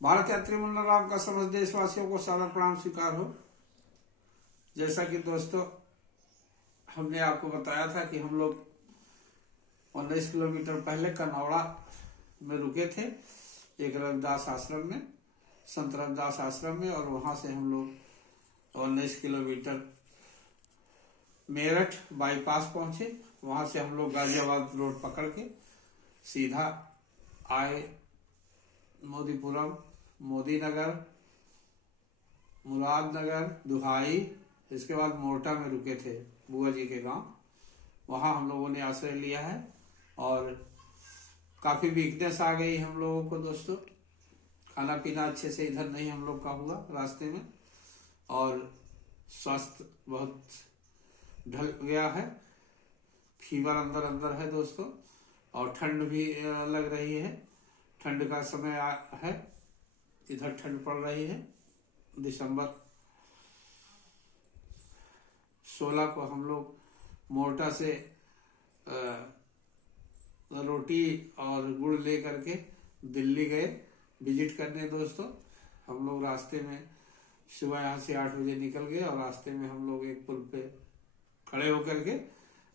भारत यात्री मुन्ना राम का समस्त देशवासियों को सादर प्रणाम स्वीकार हो। जैसा कि दोस्तों हमने आपको बताया था कि हम लोग 19 किलोमीटर पहले कनौड़ा में रुके थे, एक रविदास आश्रम में, संत रविदास आश्रम में, और वहां से हम लोग 19 किलोमीटर मेरठ बाईपास पहुंचे। वहां से हम लोग गाजियाबाद रोड पकड़ के सीधा आए मोदीपुरम, मोदी नगर, मुरादनगर, दुहाई। इसके बाद मोर्टा में रुके थे बुआ जी के गांव। वहां हम लोगों ने आश्रय लिया है और काफी वीकनेस आ गई हम लोगों को दोस्तों। खाना पीना अच्छे से इधर नहीं हम लोग का हुआ रास्ते में, और स्वास्थ्य बहुत ढल गया है। फीवर अंदर अंदर है दोस्तों, और ठंड भी लग रही है। ठंड का समय है, इधर ठंड पड़ रही है। दिसंबर 16 को हम लोग मोर्टा से रोटी और गुड़ ले करके दिल्ली गए विजिट करने दोस्तों। हम लोग रास्ते में सुबह यहाँ से 8 बजे निकल गए और रास्ते में हम लोग एक पुल पे खड़े होकर के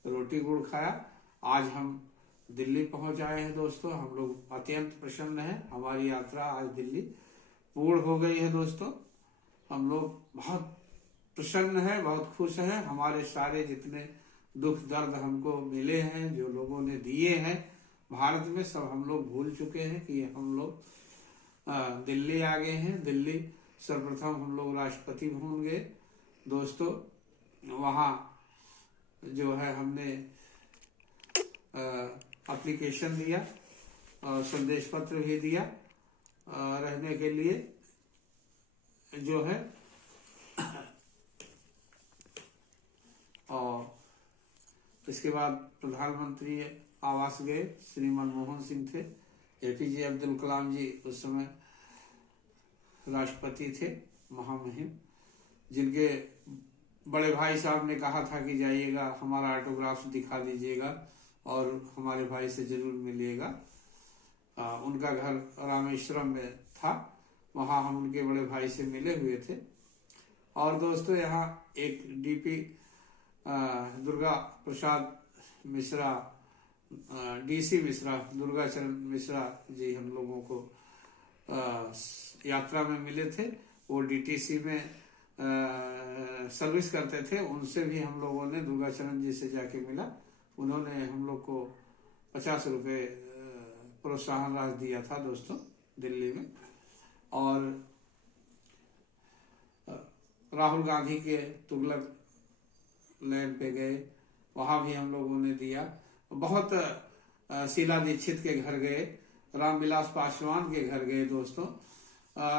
रोटी गुड़ खाया। आज हम दिल्ली पहुंच आए हैं दोस्तों। हम लोग अत्यंत प्रसन्न हैं। हमारी यात्रा आज दिल्ली पूर्ण हो गई है दोस्तों। हम लोग बहुत प्रसन्न हैं, बहुत खुश हैं। हमारे सारे जितने दुख दर्द हमको मिले हैं, जो लोगों ने दिए हैं भारत में, सब हम लोग भूल चुके हैं कि हम लोग दिल्ली आ गए हैं। दिल्ली सर्वप्रथम हम लोग राष्ट्रपति भवन गए दोस्तों। वहाँ जो है हमने एप्लीकेशन दिया और संदेश पत्र भी दिया रहने के लिए जो है। और इसके बाद प्रधानमंत्री आवास गए, श्री मनमोहन सिंह थे। एपीजे अब्दुल कलाम जी उस समय राष्ट्रपति थे, महामहिम, जिनके बड़े भाई साहब ने कहा था कि जाइएगा, हमारा ऑटोग्राफ दिखा दीजिएगा और हमारे भाई से जरूर मिलिएगा। उनका घर रामेश्वरम में था, वहां हम उनके बड़े भाई से मिले हुए थे। और दोस्तों यहाँ एक डीपी दुर्गा प्रसाद मिश्रा, डीसी मिश्रा, दुर्गा चरण मिश्रा जी हम लोगों को यात्रा में मिले थे। वो डीटीसी में सर्विस करते थे। उनसे भी हम लोगों ने दुर्गा चरण जी से जाके मिला। उन्होंने हम लोग को 50 रुपये प्रोत्साहन राशि दिया था दोस्तों दिल्ली में। और राहुल गांधी के तुगलक लैंड पे गए, वहां भी हम लोगों ने दिया। बहुत शीला दीक्षित के घर गए, रामविलास पासवान के घर गए दोस्तों।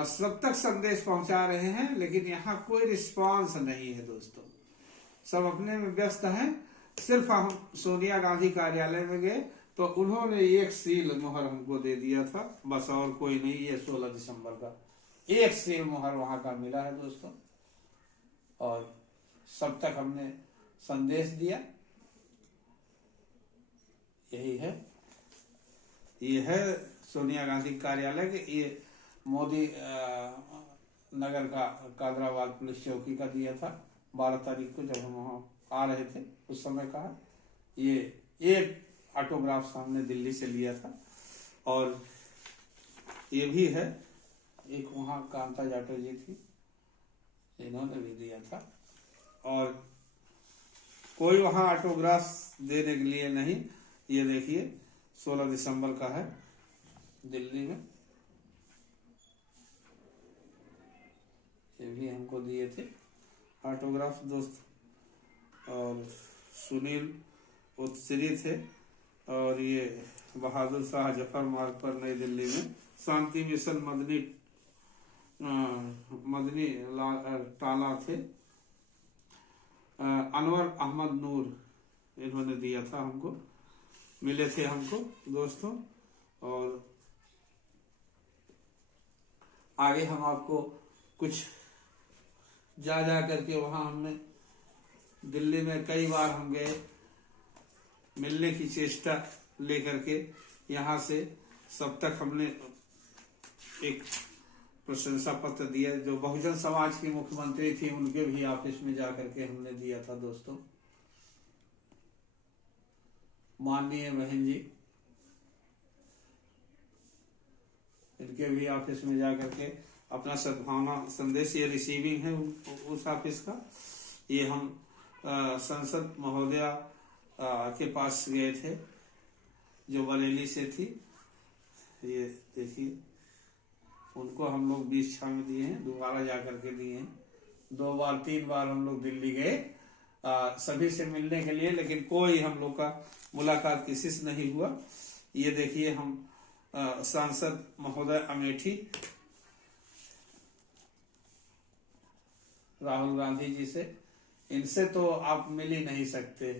सब तक संदेश पहुंचा रहे हैं, लेकिन यहाँ कोई रिस्पांस नहीं है दोस्तों। सब अपने में व्यस्त हैं। सिर्फ हम सोनिया गांधी कार्यालय में गए तो उन्होंने एक सील मोहर हमको दे दिया था, बस, और कोई नहीं। ये 16 दिसंबर का एक सील मोहर वहां का मिला है दोस्तों। और सब तक हमने संदेश दिया। यही है, ये है सोनिया गांधी कार्यालय के। ये मोदी नगर का कादराबाद पुलिस चौकी का दिया था 12 तारीख को, जब हम वहां आ रहे थे उस समय का। ये एक ऑटोग्राफ सामने दिल्ली से लिया था। और ये भी है, एक वहां कांता जाटव जी थी, इन्होंने भी दिया था। और कोई वहां ऑटोग्राफ देने के लिए नहीं। ये देखिए 16 दिसंबर का है दिल्ली में, ये भी हमको दिए थे ऑटोग्राफ दोस्त। और सुनील उत्सरी थे। और ये बहादुर शाह जफर मार्ग पर नई दिल्ली में शांति मिशन मदनी टाला थे। अनवर अहमद नूर इन्होंने दिया था हमको, मिले थे हमको दोस्तों। और आगे हम आपको कुछ जा करके, वहां हमने दिल्ली में कई बार हम गए, मिलने की चेष्टा लेकर के यहाँ से सब तक हमने एक प्रशंसा पत्र दिया। जो बहुजन समाज की मुख्यमंत्री थी उनके भी ऑफिस में जाकर के हमने दिया था दोस्तों। माननीय बहन जी, इनके भी ऑफिस में जाकर के अपना सद्भावना संदेश, ये रिसीविंग है उस ऑफिस का। ये हम संसद महोदया के पास गए थे जो बरेली से थी। ये देखिए, उनको हम लोग 20 छाव में दिए हैं, दोबारा जाकर के दिए हैं। 2 बार 3 बार हम लोग दिल्ली गए सभी से मिलने के लिए, लेकिन कोई हम लोग का मुलाकात किसी से नहीं हुआ। ये देखिए, हम सांसद महोदय अमेठी राहुल गांधी जी से, इनसे तो आप मिल ही नहीं सकते।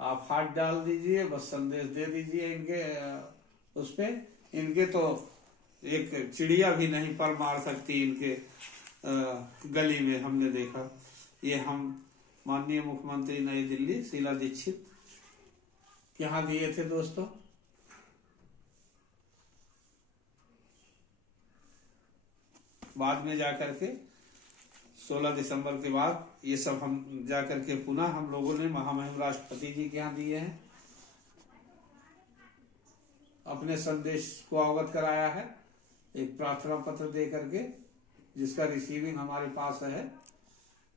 आप हाथ डाल दीजिए, बस संदेश दे दीजिए इनके उस पे। इनके तो एक चिड़िया भी नहीं पर मार सकती इनके गली में, हमने देखा। ये हम माननीय मुख्यमंत्री नई दिल्ली शीला दीक्षित यहाँ दिए थे दोस्तों। बाद में जाकर के 16 दिसंबर के बाद ये सब हम जाकर के पुनः हम लोगों ने महामहिम राष्ट्रपति जी के यहाँ दिए हैं। अपने संदेश को अवगत कराया है एक प्रार्थना पत्र दे करके, जिसका रिसीविंग हमारे पास है।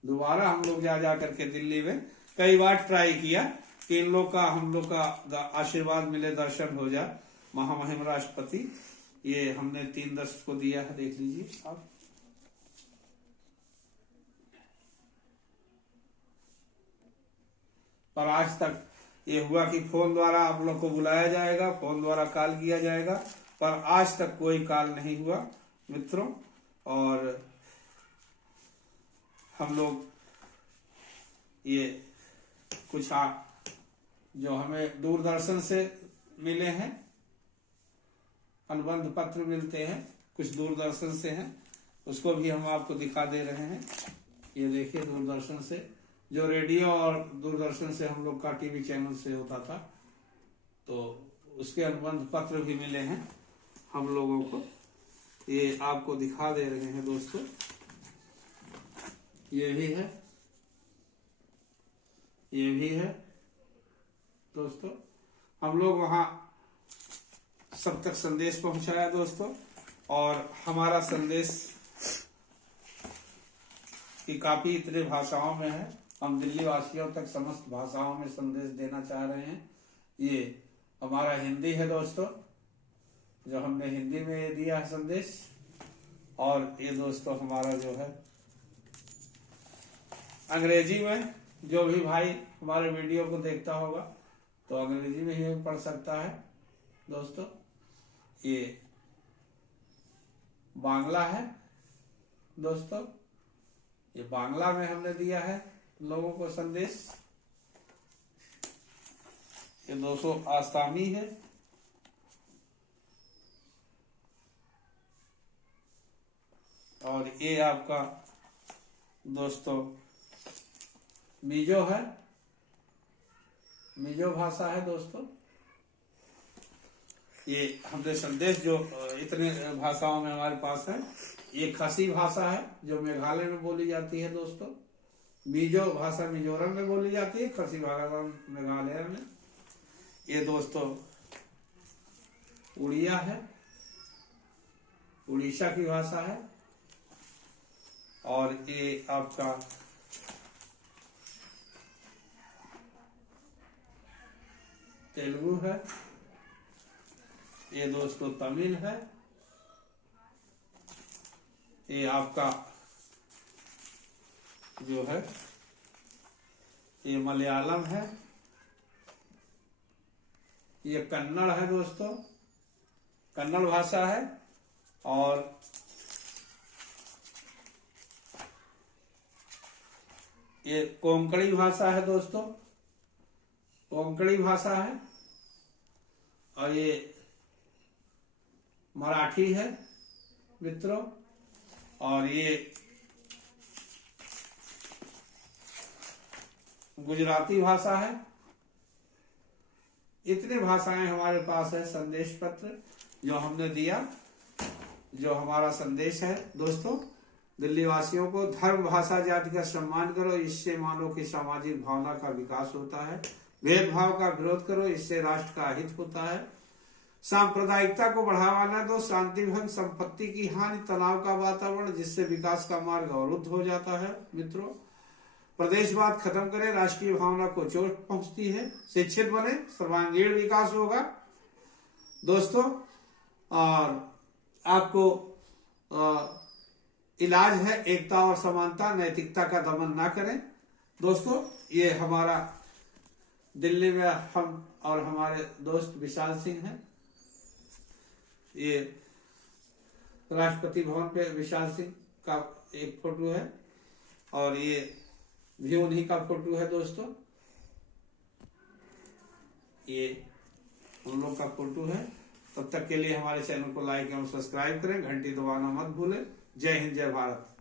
दोबारा हम लोग जा करके दिल्ली में कई बार ट्राई किया कि इन लोग का हम लोग का आशीर्वाद मिले, दर्शन हो जाए महामहिम राष्ट्रपति। ये हमने 3/10 को दिया है, देख लीजिए आप। पर आज तक ये हुआ कि फोन द्वारा आप लोग को बुलाया जाएगा, फोन द्वारा कॉल किया जाएगा, पर आज तक कोई कॉल नहीं हुआ मित्रों। और हम लोग ये कुछ जो हमें दूरदर्शन से मिले हैं, अनुबंध पत्र मिलते हैं, कुछ दूरदर्शन से हैं, उसको भी हम आपको दिखा दे रहे हैं। ये देखिए, दूरदर्शन से, जो रेडियो और दूरदर्शन से हम लोग का टीवी चैनल से होता था, तो उसके अनुबंध पत्र भी मिले हैं हम लोगों को। ये आपको दिखा दे रहे हैं दोस्तों। ये भी है, ये भी है दोस्तों। हम लोग वहां सब तक संदेश पहुंचाया दोस्तों, और हमारा संदेश की काफी इतने भाषाओं में है। हम दिल्ली वासियों तक समस्त भाषाओं में संदेश देना चाह रहे हैं। ये हमारा हिंदी है दोस्तों, जो हमने हिंदी में ये दिया है संदेश। और ये दोस्तों हमारा जो है अंग्रेजी में, जो भी भाई हमारे वीडियो को देखता होगा तो अंग्रेजी में ही पढ़ सकता है दोस्तों। ये बांग्ला है दोस्तों, ये बांग्ला में हमने दिया है लोगों को संदेश। ये दोस्तों आसामी है, और ये आपका दोस्तों मिजो है, मिजो भाषा है दोस्तों। ये हमने संदेश जो इतने भाषाओं में हमारे पास है। ये खसी भाषा है जो मेघालय में बोली जाती है दोस्तों। मिजो भाषा मिजोरम में बोली जाती है, खसी भाषा मेघालय में। ये दोस्तों उड़िया है, उड़ीसा की भाषा है। और ये आपका तेलुगु है। ये दोस्तों तमिल है। ये आपका जो है ये मलयालम है। ये कन्नड़ है दोस्तों, कन्नड़ भाषा है। और ये कोंकणी भाषा है दोस्तों, कोंकणी भाषा है। और ये मराठी है मित्रों। और ये गुजराती भाषा है। इतने भाषाएं हमारे पास है संदेश पत्र जो हमने दिया। जो हमारा संदेश है दोस्तों, दिल्ली वासियों को धर्म भाषा जाति का सम्मान करो, इससे मानव की सामाजिक भावना का विकास होता है। भेदभाव का विरोध करो, इससे राष्ट्र का हित होता है। सांप्रदायिकता को बढ़ावा न दो, शांति भंग, संपत्ति की हानि, तनाव का वातावरण, जिससे विकास का मार्ग अवरुद्ध हो जाता है। मित्रों, प्रदेशवाद खत्म करें, राष्ट्रीय भावना को चोट पहुंचती है। शिक्षित बने, सर्वांगीण विकास होगा दोस्तों। और आपको इलाज है एकता और समानता, नैतिकता का दमन ना करें दोस्तों। ये हमारा दिल्ली में हम और हमारे दोस्त विशाल सिंह हैं। ये राष्ट्रपति भवन पे विशाल सिंह का एक फोटो है और ये भी उन्हीं का फोटो है दोस्तों। ये उन लोग का फोटो है। तब तक के लिए हमारे चैनल को लाइक एवं सब्सक्राइब करें, घंटी दबाना मत भूलें। जय हिंद, जय भारत।